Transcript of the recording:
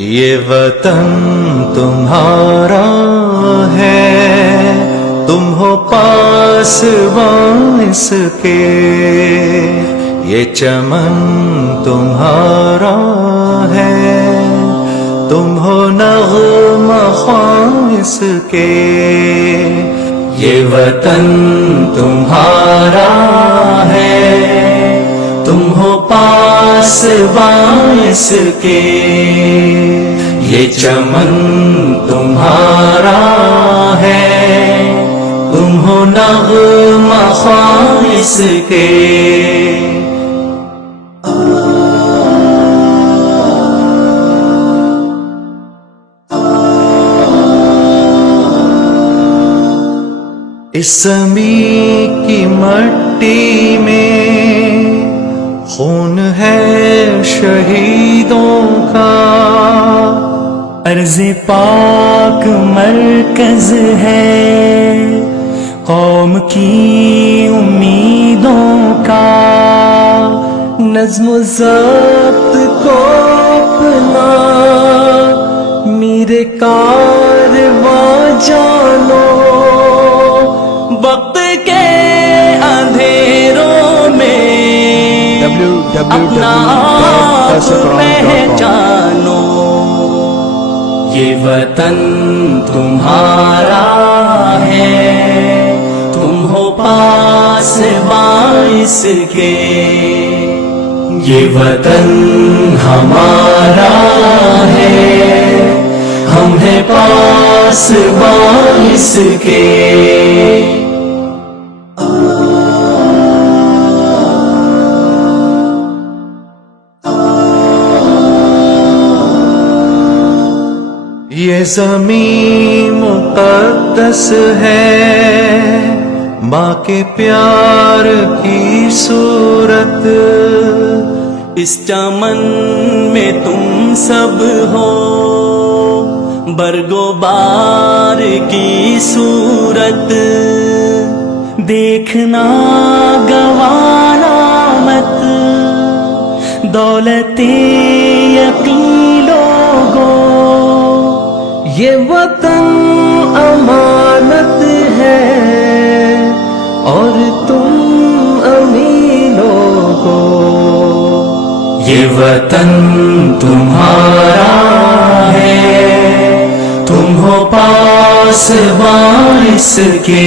یہ وطن تمہارا ہے، تم ہو پاسبان اس کے، یہ چمن تمہارا ہے، تم ہو نغمہ خواں اس کے، یہ وطن تمہارا ہے، تم ہو پاسبان اس کے، یہ چمن تمہارا ہے، تم ہو نغمہ خواں اس کے۔ اس زمین کی مٹی میں خون ہے شہیدوں کا، عرض پاک مرکز ہے قوم کی امیدوں کا، نظم و ضبط کو اپنا میرے کارواں جانو، وقت کے اندھیروں میں اپنا آپ پہچانو، یہ وطن تمہارا ہے، تم ہو پاسبان اس کے، یہ وطن ہمارا ہے، ہم ہیں پاسبان اس کے۔ یہ زمین مقدس ہے، ماں کے پیار کی صورت، اس چمن میں تم سب ہو برگ و بار کی صورت، دیکھنا گوانا مت دولت یقین لوگو، یہ وطن امانت ہے اور تم امینوں کو، یہ وطن تمہارا ہے، تم ہو پاسبان اس کے۔